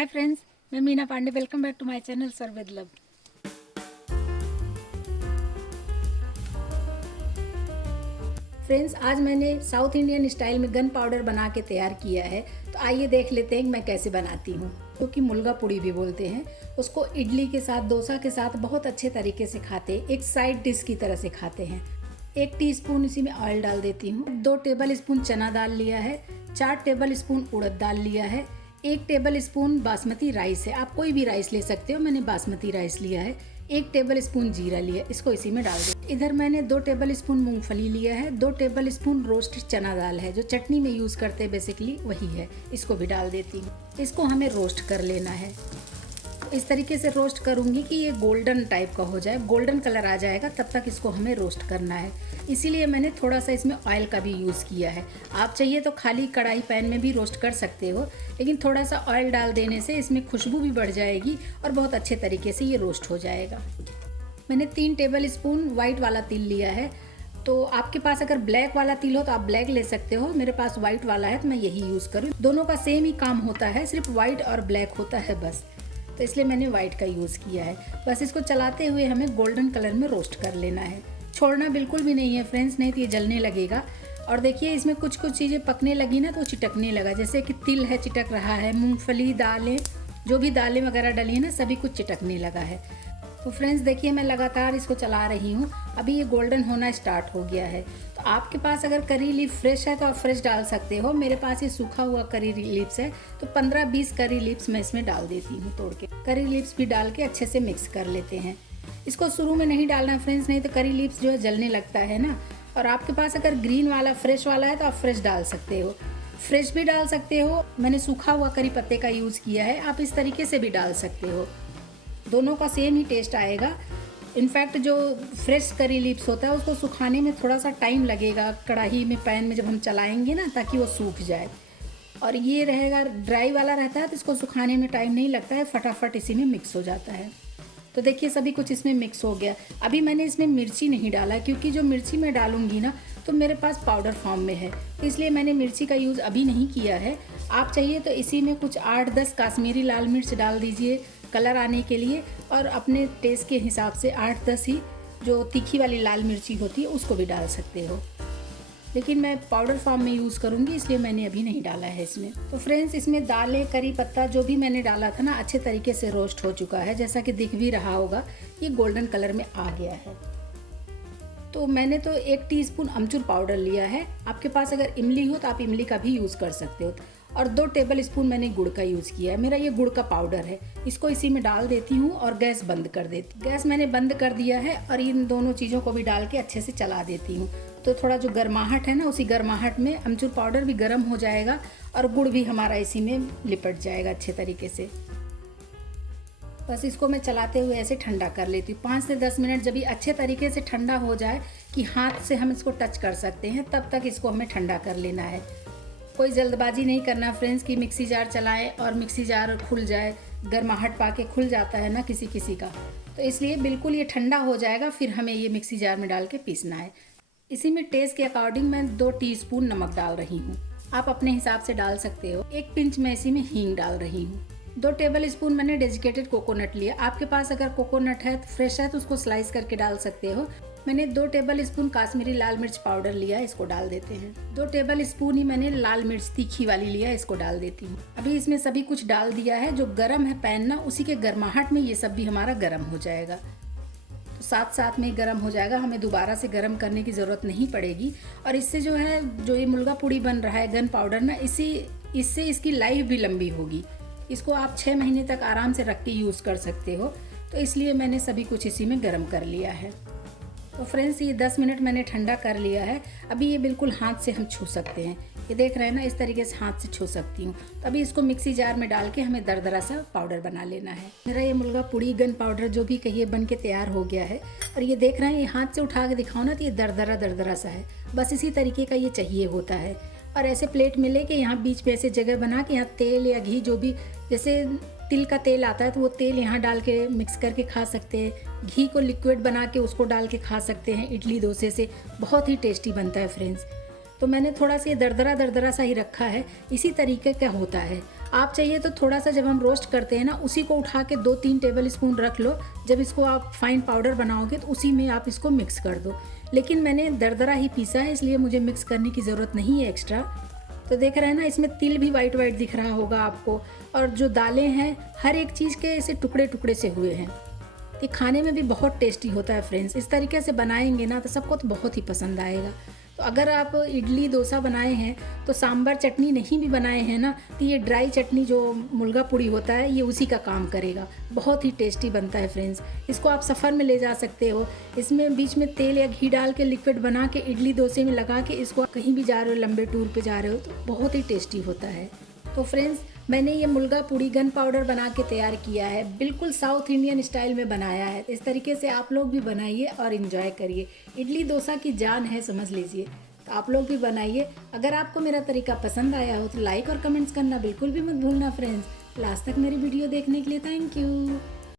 हाय friends, मैं Meena Pandey. Welcome back to my channel serve with love. Friends, आज मैंने south Indian style में gunpowder बना के तैयार किया है। तो आइए देख लेते हैं कि मैं कैसे बनाती हूँ। जो कि मुलगा पुड़ी भी बोलते हैं। उसको इडली के साथ, डोसा के साथ बहुत अच्छे तरीके से खाते हैं। एक साइड डिश की तरह से खाते हैं। 1 टीस्पून इसी में ऑयल डाल देती हूँ। 2 टेबल स्पून चना दाल लिया है। 4 टेबल स्पून उड़द दाल लिया है। 1 टेबल स्पून बासमती राइस है। आप कोई भी राइस ले सकते हो, मैंने बासमती राइस लिया है। 1 टेबल स्पून जीरा लिया, इसको इसी में डाल दो। इधर मैंने 2 टेबल स्पून मूंगफली लिया है। 2 टेबल स्पून रोस्टेड चना दाल है, जो चटनी में यूज़ करते हैं बेसिकली वही है। इसको भी डाल देती हूँ। इसको हमें रोस्ट कर लेना है। इस तरीके से रोस्ट करूँगी कि ये गोल्डन टाइप का हो जाए, गोल्डन कलर आ जाएगा, तब तक इसको हमें रोस्ट करना है। इसीलिए मैंने थोड़ा सा इसमें ऑयल का भी यूज़ किया है। आप चाहिए तो खाली कढ़ाई पैन में भी रोस्ट कर सकते हो, लेकिन थोड़ा सा ऑयल डाल देने से इसमें खुशबू भी बढ़ जाएगी और बहुत अच्छे तरीके से ये रोस्ट हो जाएगा। मैंने 3 टेबल स्पून वाइट वाला तिल लिया है। तो आपके पास अगर ब्लैक वाला तिल हो तो आप ब्लैक ले सकते हो। मेरे पास वाइट वाला है तो मैं यही यूज़ करूँ। दोनों का सेम ही काम होता है, सिर्फ वाइट और ब्लैक होता है बस। तो इसलिए मैंने वाइट का यूज़ किया है। बस इसको चलाते हुए हमें गोल्डन कलर में रोस्ट कर लेना है। छोड़ना बिल्कुल भी नहीं है फ्रेंड्स, नहीं तो ये जलने लगेगा। और देखिए इसमें कुछ कुछ चीज़ें पकने लगी ना तो चिटकने लगा, जैसे कि तिल है चिटक रहा है, मूंगफली, दालें, जो भी दालें वगैरह डली है ना सभी कुछ चिटकने लगा है। तो फ्रेंड्स देखिए मैं लगातार इसको चला रही हूँ। अभी ये गोल्डन होना स्टार्ट हो गया है। तो आपके पास अगर करी लीफ फ्रेश है तो आप फ्रेश डाल सकते हो। मेरे पास ये सूखा हुआ करी लीव्स है, तो 15-20 करी लीव्स मैं इसमें डाल देती हूँ तोड़ के। करी लीव्स भी डाल के अच्छे से मिक्स कर लेते हैं। इसको शुरू में नहीं डालना फ्रेंड्स, नहीं तो करी लीव्स जो है जलने लगता है ना। और आपके पास अगर ग्रीन वाला फ्रेश वाला है तो आप फ्रेश डाल सकते हो, फ्रेश भी डाल सकते हो। मैंने सूखा हुआ करी पत्ते का यूज़ किया है, आप इस तरीके से भी डाल सकते हो। दोनों का सेम ही टेस्ट आएगा। इनफैक्ट जो फ्रेश करी लीव्स होता है उसको सुखाने में थोड़ा सा टाइम लगेगा, कढ़ाई में पैन में जब हम चलाएंगे ना, ताकि वो सूख जाए। और ये रहेगा ड्राई वाला रहता है तो इसको सुखाने में टाइम नहीं लगता है, फटाफट इसी में मिक्स हो जाता है। तो देखिए सभी कुछ इसमें मिक्स हो गया। अभी मैंने इसमें मिर्ची नहीं डाला, क्योंकि जो मिर्ची मैं डालूंगी ना तो मेरे पास पाउडर फॉर्म में है, इसलिए मैंने मिर्ची का यूज़ अभी नहीं किया है। आप चाहिए तो इसी में कुछ 8-10 काश्मीरी लाल मिर्च डाल दीजिए कलर आने के लिए, और अपने टेस्ट के हिसाब से 8-10 ही जो तीखी वाली लाल मिर्ची होती है उसको भी डाल सकते हो। लेकिन मैं पाउडर फॉर्म में यूज़ करूँगी, इसलिए मैंने अभी नहीं डाला है इसमें। तो फ्रेंड्स इसमें दालें, करी पत्ता जो भी मैंने डाला था ना अच्छे तरीके से रोस्ट हो चुका है, जैसा कि दिख भी रहा होगा ये गोल्डन कलर में आ गया है। तो मैंने तो 1 टीस्पून अमचूर पाउडर लिया है। आपके पास अगर इमली हो तो आप इमली का भी यूज़ कर सकते हो। और 2 टेबल स्पून मैंने गुड़ का यूज़ किया है। मेरा ये गुड़ का पाउडर है, इसको इसी में डाल देती हूँ और गैस बंद कर देती। गैस मैंने बंद कर दिया है और इन दोनों चीज़ों को भी डाल के अच्छे से चला देती हूँ। तो थोड़ा जो गर्माहट है ना, उसी गर्माहट में अमचूर पाउडर भी गर्म हो जाएगा और गुड़ भी हमारा इसी में लिपट जाएगा अच्छे तरीके से। बस इसको मैं चलाते हुए ऐसे ठंडा कर लेती हूँ 5 से 10 मिनट। जब ये अच्छे तरीके से ठंडा हो जाए कि हाथ से हम इसको टच कर सकते हैं, तब तक इसको हमें ठंडा कर लेना है। कोई जल्दबाजी नहीं करना फ्रेंड्स कि मिक्सी जार चलाएं और मिक्सी जार खुल जाए। गर्माहट पाके खुल जाता है ना किसी किसी का, तो इसलिए बिल्कुल ये ठंडा हो जाएगा, फिर हमें ये मिक्सी जार में डाल के पीसना है। इसी में टेस्ट के अकॉर्डिंग मैं 2 टीस्पून नमक डाल रही हूँ, आप अपने हिसाब से डाल सकते हो। 1 पिंच मैं इसी में हींग डाल रही हूँ। 2 टेबल स्पून मैंने डेजिकेटेड कोकोनट लिया। आपके पास अगर कोकोनट है फ्रेश है तो उसको स्लाइस करके डाल सकते हो। मैंने 2 टेबल स्पून काश्मीरी लाल मिर्च पाउडर लिया, इसको डाल देते हैं। 2 टेबल स्पून ही मैंने लाल मिर्च तीखी वाली लिया, इसको डाल देती हूँ। अभी इसमें सभी कुछ डाल दिया है। जो गरम है पैन ना, उसी के गर्माहट में ये सब भी हमारा गरम हो जाएगा। तो साथ साथ में गरम हो जाएगा, हमें दोबारा से गरम करने की ज़रूरत नहीं पड़ेगी। और इससे जो है जो ये मुलगा पुड़ी बन रहा है गन पाउडर ना, इससे इसकी लाइफ भी लंबी होगी। इसको आप 6 महीने तक आराम से रख के यूज़ कर सकते हो। तो इसलिए मैंने सभी कुछ इसी में गर्म कर लिया है। तो फ्रेंड्स ये 10 मिनट मैंने ठंडा कर लिया है। अभी ये बिल्कुल हाथ से हम छू सकते हैं, ये देख रहे हैं ना, इस तरीके से हाथ से छू सकती हूँ। तो अभी इसको मिक्सी जार में डाल के हमें दरदरा सा पाउडर बना लेना है। मेरा ये मुलगा पुड़ी गन पाउडर जो भी कहिए बन के तैयार हो गया है। और ये देख रहे हैं, ये हाथ से उठा के दिखाओ ना तो ये दरदरा दरदरा सा है। बस इसी तरीके का ये चाहिए होता है। और ऐसे प्लेट में लेके यहाँ बीच में ऐसे जगह बना के यहाँ तेल या घी जो भी, जैसे तिल का तेल आता है तो वो तेल यहाँ डाल के मिक्स करके खा सकते हैं। घी को लिक्विड बना के उसको डाल के खा सकते हैं इडली डोसे से, बहुत ही टेस्टी बनता है फ्रेंड्स। तो मैंने थोड़ा सा ये दरदरा दरदरा सा ही रखा है, इसी तरीके का होता है। आप चाहिए तो थोड़ा सा जब हम रोस्ट करते हैं ना, उसी को उठा के 2-3 टेबल स्पून रख लो। जब इसको आप फाइन पाउडर बनाओगे तो उसी में आप इसको मिक्स कर दो। लेकिन मैंने दरदरा ही पीसा है, इसलिए मुझे मिक्स करने की ज़रूरत नहीं है एक्स्ट्रा। तो देख रहे हैं ना, इसमें तिल भी वाइट वाइट दिख रहा होगा आपको, और जो दालें हैं हर एक चीज़ के ऐसे टुकड़े टुकड़े से हुए हैं। ये खाने में भी बहुत टेस्टी होता है फ्रेंड्स। इस तरीके से बनाएंगे ना तो सबको तो बहुत ही पसंद आएगा। तो अगर आप इडली डोसा बनाए हैं तो सांभर चटनी नहीं भी बनाए हैं ना, तो ये ड्राई चटनी जो मुलगा पुड़ी होता है ये उसी का काम करेगा। बहुत ही टेस्टी बनता है फ्रेंड्स। इसको आप सफ़र में ले जा सकते हो। इसमें बीच में तेल या घी डाल के लिक्विड बना के इडली डोसे में लगा के इसको आप कहीं भी जा रहे हो, लंबे टूर पे जा रहे हो, तो बहुत ही टेस्टी होता है। तो फ्रेंड्स, मैंने ये मुलगा पुड़ी गन पाउडर बना के तैयार किया है, बिल्कुल साउथ इंडियन स्टाइल में बनाया है। इस तरीके से आप लोग भी बनाइए और इन्जॉय करिए। इडली डोसा की जान है, समझ लीजिए। तो आप लोग भी बनाइए। अगर आपको मेरा तरीका पसंद आया हो तो लाइक और कमेंट्स करना बिल्कुल भी मत भूलना फ्रेंड्स। लास्ट तक मेरी वीडियो देखने के लिए थैंक यू।